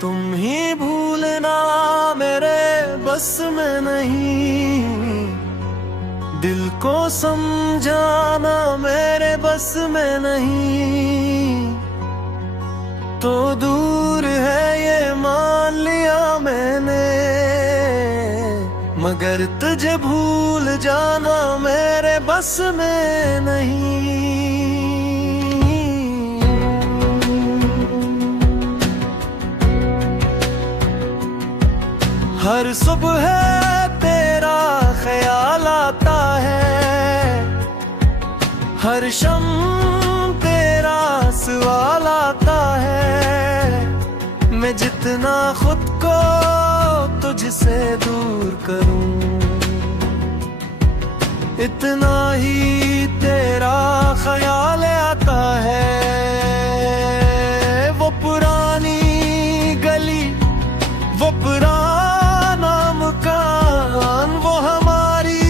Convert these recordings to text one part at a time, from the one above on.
तुम ही भूलना मेरे बस में नहीं, दिल को समझाना मेरे बस में नहीं। तो दूर है ये मान लिया मैंने, मगर तुझे भूल जाना मेरे बस में नहीं। हर सुबह तेरा ख्याल आता है, हर शम तेरा सवाल आता है। मैं जितना खुद को तुझसे दूर करूं, इतना ही तेरा ख्याल आता है। वो पुरानी गली, वो पुराना मकान, वो हमारी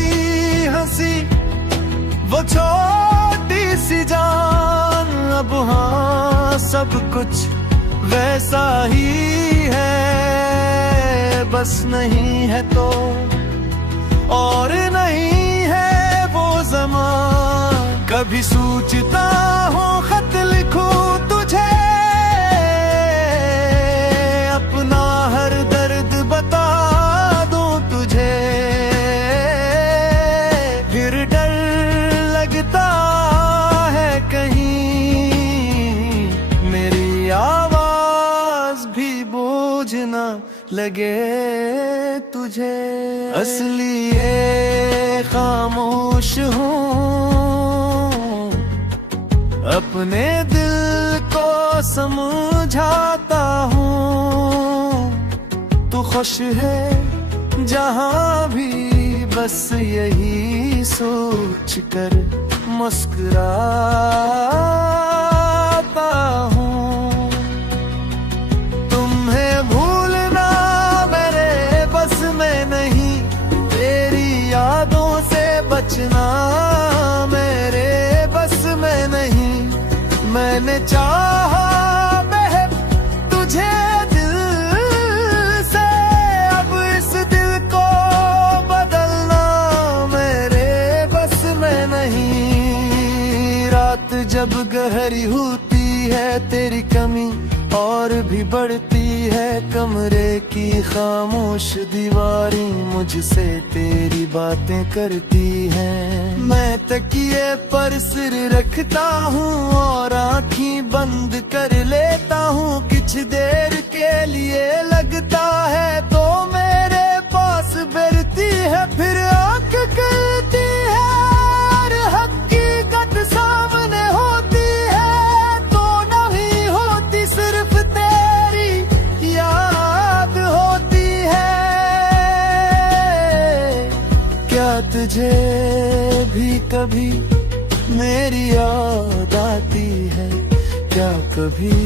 हंसी, वो छोटी सी जान, अब हाँ सब कुछ वैसा ही है। बस नहीं है तो और नहीं है वो ज़मान। कभी सोचता हूँ खत लिखूं तुझे, अपना हर दर्द बता दूं तुझे। फिर डर लगता है कहीं मेरी आवाज भी बोझ ना लगे तुझे। असली ये खामोश हूँ, अपने दिल को समझाता हूँ। तू खुश है जहाँ भी, बस यही सोच कर मुस्कुराता हूँ। तुम्हें भूलना मेरे बस में नहीं, तेरी यादों से बचना मेरे बस में नहीं। मैंने चाहा बहक तुझे दिल से, अब इस दिल को बदलना मेरे बस में नहीं। रात जब गहरी होती है तेरी कमी और भी बढ़ती है, कमरे की खामोश दीवारें मुझसे तेरी बातें करती हैं। मैं तकिए पर सिर रखता हूँ और आँखें बंद कर लेता हूँ। कुछ देर के लिए लगता है तो मेरे पास बैठती है, फिर आँख करती है और हकीकत सामने होती है तो नहीं होती, सिर्फ तेरी याद होती है। क्या तुझे भी कभी मेरी याद आती है? क्या कभी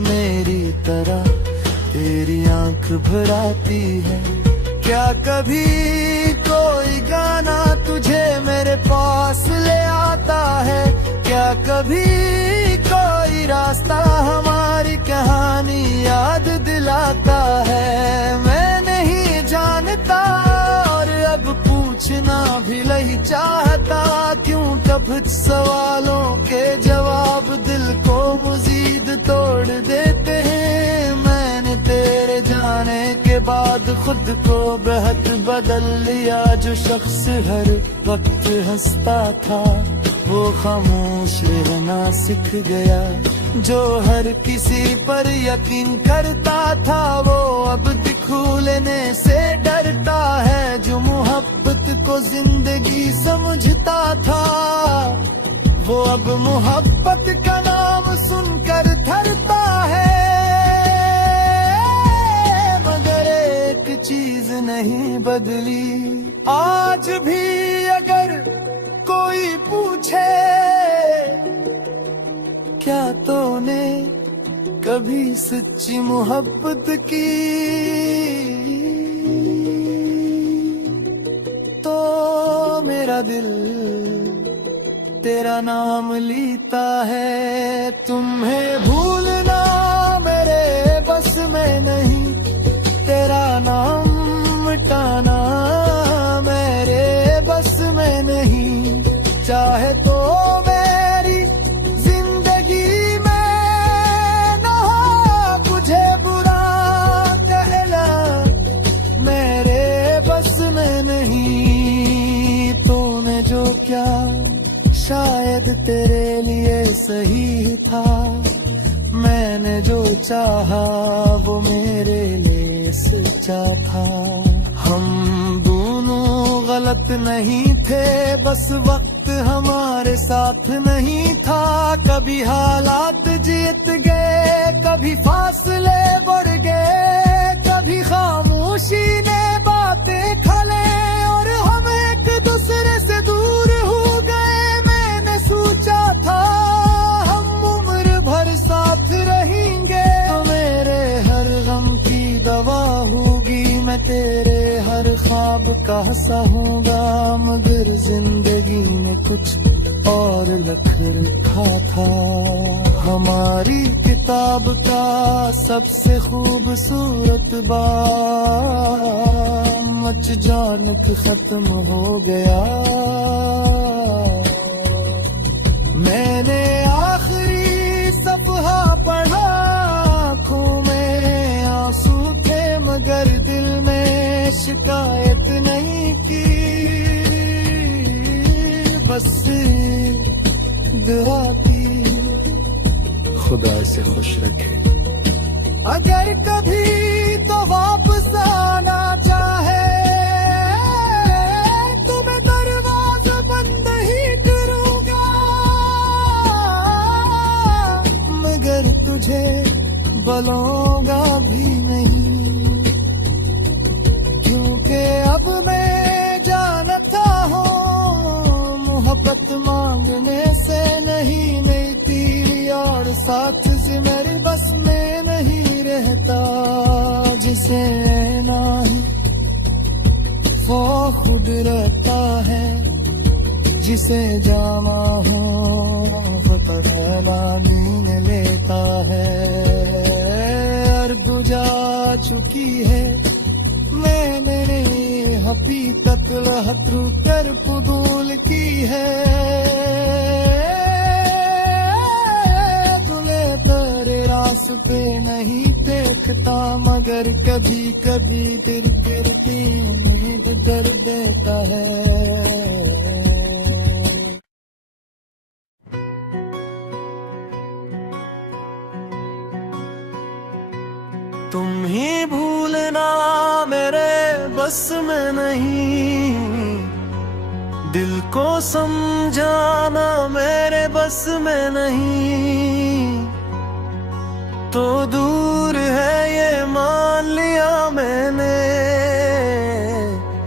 मेरी तरह तेरी आंख भर आती है? क्या कभी कोई गाना तुझे मेरे पास ले आता है? क्या कभी कोई रास्ता हमारी कहानी याद दिलाता है? मैं नहीं जानता और अब पूछना भी नहीं चाहता, क्यों कब सवालों के जवाब दिल को मजीद तोड़ देते हैं। मैंने तेरे जाने के बाद खुद को बेहद बदल लिया। जो शख्स हर वक्त हंसता था वो खामोश रहना सीख गया। जो हर किसी पर यकीन करता था वो अब दिखू लेने से डरता है। जो मोहब्बत को जिंदगी समझता था वो अब मोहब्बत का नाम सुनकर थरता है। मगर एक चीज नहीं बदली, आज भी अगर कोई पूछे क्या तूने कभी सच्ची मोहब्बत की, तो मेरा दिल तेरा नाम लेता है। तुम्हें भूलना मेरे बस में नहीं, तेरा नाम मिटाना मेरे बस में नहीं। चाहे तो मेरी जिंदगी में ना हो, तुझे बुरा कहना मेरे बस में नहीं। तूने जो क्या शायद तेरे लिए सही था, मैंने जो चाहा वो मेरे लिए सच्चा था। हम दोनों गलत नहीं थे, बस वक्त हमारे साथ नहीं था। कभी हालात जीत गए, कभी फासले बढ़ गए, कभी खामोशी ने बातें खले और हम एक दूसरे से दूर हो गए। मैंने सोचा था हम उम्र भर साथ रहेंगे, तो मेरे हर गम की दवा होगी, मैं तेरे हर ख्वाब का हिस्सा होगा। मगर जिंदगी ने कुछ और लिख रखा था, हमारी किताब का सबसे खूबसूरत बाब अचानक खत्म हो गया। मैंने आखिरी सफहा पढ़ा, आँखों में आंसू थे मगर दिल में शिकायत नहीं की। बस दुआ की खुदा से खुश रखे। अगर कभी तो वापस आना चाहे, तो मैं दरवाजा बंद ही करूंगा, मगर तुझे बुलाऊंगा भी नहीं। क्योंकि अब मैं जानता हूँ मोहब्बत मांगने से नहीं मिलती, और साथ से मेरी बस में नहीं रहता। जिसे नहीं वो खुद रहता है, जिसे जाना हो वो पहला नींद लेता है। अर्द जा चुकी है मैंने हकीकत लहत्रू कर कुदूल की है। तुले तेरे रास्ते नहीं देखता, मगर कभी कभी दिल फिर की उम्मीद कर देता है। तुम ही भूलना मेरे बस में नहीं, दिल को समझाना मेरे बस में नहीं। तो दूर है ये मान लिया मैंने,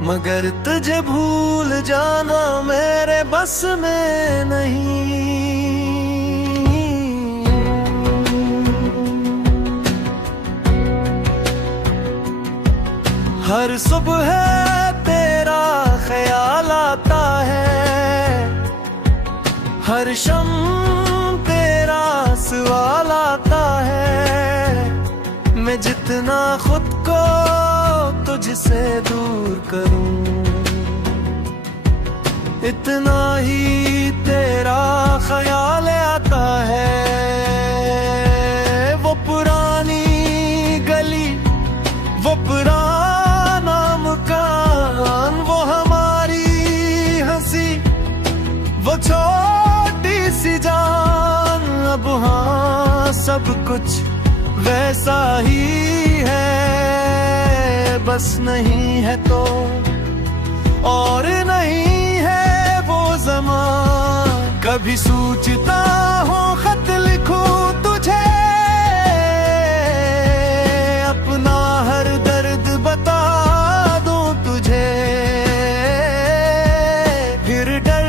मगर तुझे भूल जाना मेरे बस में नहीं। हर सुबह तेरा ख्याल आता है, हर शम तेरा सवाल आता है। मैं जितना खुद को तुझसे दूर करूं, इतना ही तेरा ख्याल आता है। वो पुरानी गली, वो पुराना मकान, वो हमारी हंसी, वो छोटी सी जान, अब हाँ सब कुछ वैसा ही है। बस नहीं है तो और नहीं है वो ज़मान। कभी सोचता हूँ खत लिखूं तुझे, अपना हर दर्द बता दूं तुझे। फिर डर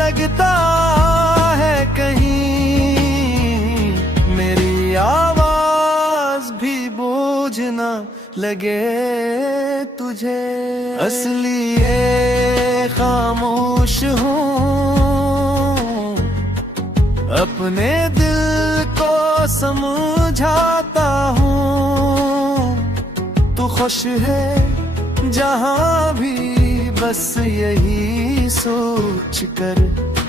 लगता है कहीं मेरी आवाज भी बोझ ना लगे तुझे। असली ये खामोश हूँ, अपने दिल को समझाता हूँ। खुश है जहाँ भी, बस यही सोच कर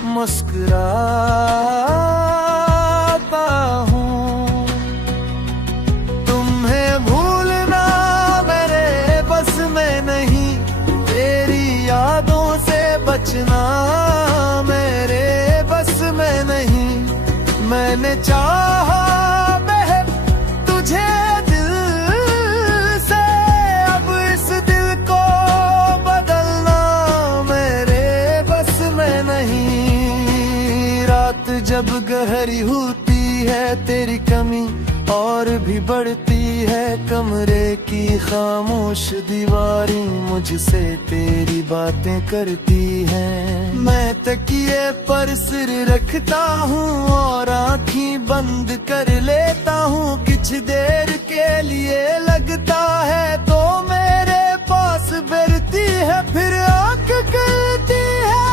मुस्कुराता हूँ। तुम्हें भूलना मेरे बस में नहीं, तेरी यादों से बचना मेरे बस में नहीं। मैंने चाहा बहन तुझे दिल से, अब इस दिल को बदलना मेरे बस में नहीं। रात जब गहरी होती है तेरी कमी और भी बढ़ती है, कमरे की खामोश दीवारें मुझसे तेरी बातें करती हैं। मैं तकिए पर सिर रखता हूँ और आँखें बंद कर लेता हूँ, कुछ देर के लिए लगता है तो मेरे पास बैठती है, फिर आँख खुलती है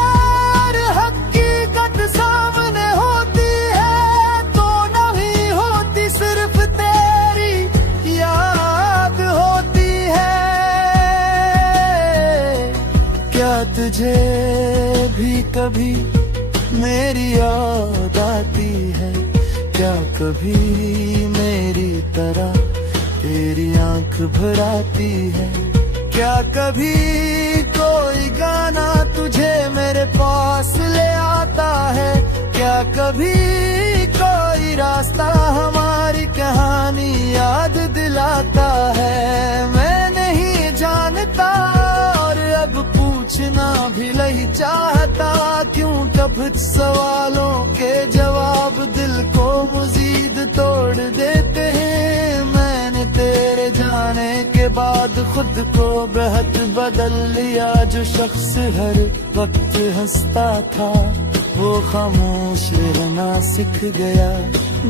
और हकीकत सामने होती है, तो नहीं होती सिर्फ तेरी याद होती है। क्या तुझे भी कभी मेरी याद आती है? क्या कभी मेरी तरह तेरी आंख भर आती है? क्या कभी कोई गाना तुझे मेरे पास ले आता है? क्या कभी कोई रास्ता हमारी कहानी याद दिलाता है? मैं नहीं जानता और अब पूछना भी नहीं चाहता, क्यों कब सवालों के जवाब दिल को मजीद तोड़ देते हैं। मैंने तेरे जाने के बाद खुद को बहुत बदल लिया, जो शख्स हर वक्त हंसता था वो खामोश रहना सीख गया,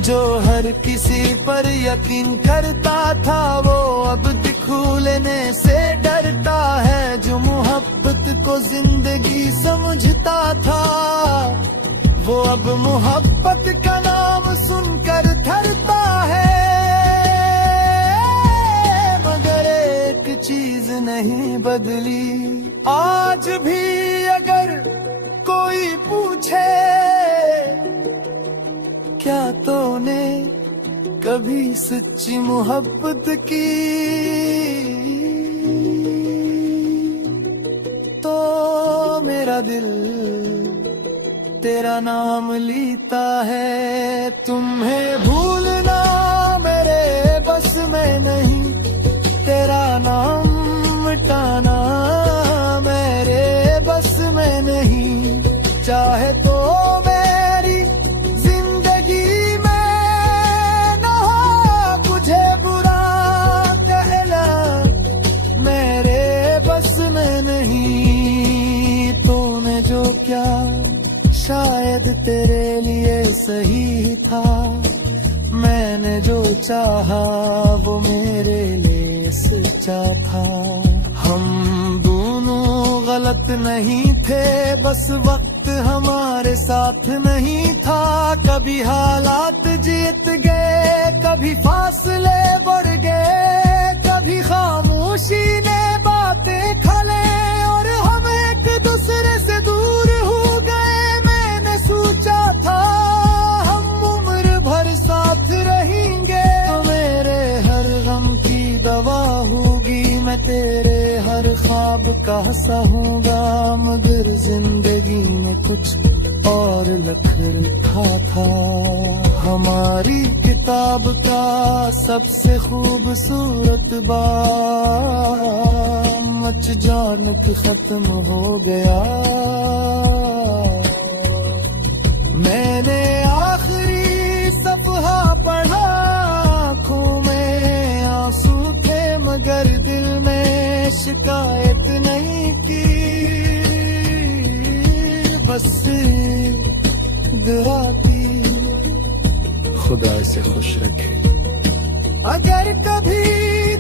जो हर किसी पर यकीन करता था वो अब दिखू लेने से डरता है, जो मोहब्बत को जिंदगी समझता था वो अब मोहब्बत का नाम सुनकर थरता है। मगर एक चीज नहीं बदली, आज भी अगर कोई पूछे क्या तूने कभी सच्ची मोहब्बत की, तो मेरा दिल तेरा नाम लेता है। तुम्हें भूलना मेरे बस में नहीं, तेरा नाम मिटाना मेरे बस में नहीं। चाहे तो मेरी जिंदगी में न हो तुझे बुरा कहना मेरे बस में नहीं। तूने जो क्या शायद तेरे लिए सही था, मैंने जो चाहा वो मेरे लिए सच्चा था। हम दोनों गलत नहीं थे, बस वक्त हमारे साथ नहीं था। कभी हालात जीत गए, कभी फासले बढ़ गए, कभी खामोशी ने बातें खा ले और हम एक दूसरे से दूर हो गए। मैंने सोचा था हम उम्र भर साथ रहेंगे, तो मेरे हर गम की दवा होगी, मैं तेरे हर ख्वाब का सहूंगा। मगर जिंदगी में कुछ और लिख रखा था, हमारी किताब का सबसे खूबसूरत बाब मच जान के खत्म हो गया। मैंने आखिरी सफहा पढ़ा, आँखों में आंसू थे मगर दिल में शिकायत नहीं की। बस दुआ की खुदा से खुश रखे। अगर कभी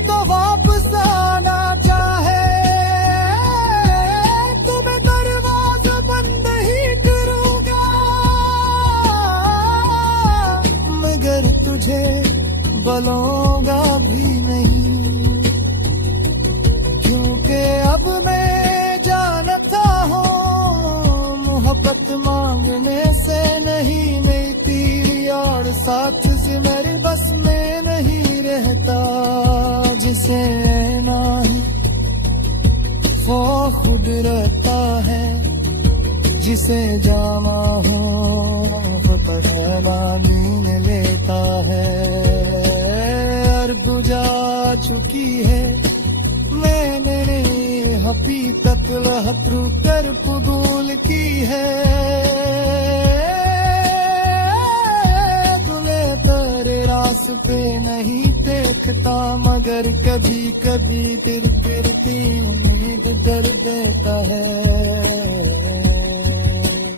तो वापस आना चाहे तो मैं दरवाजा बंद ही करूंगा, मगर तुझे बुलाऊंगा भी नहीं। बात मांगने से नहीं मिलती, और साथ से मेरी बस में नहीं रहता। जिसे नहीं वो खुद रहता है, जिसे जाना हो वो पहला नींद लेता है। अर्ध जा चुकी है मैंने हकीकत लहत्रू कर कबूल की है। तुले तेरे रास्ते नहीं देखता, मगर कभी कभी दिल फिर भी उम्मीद कर देता है।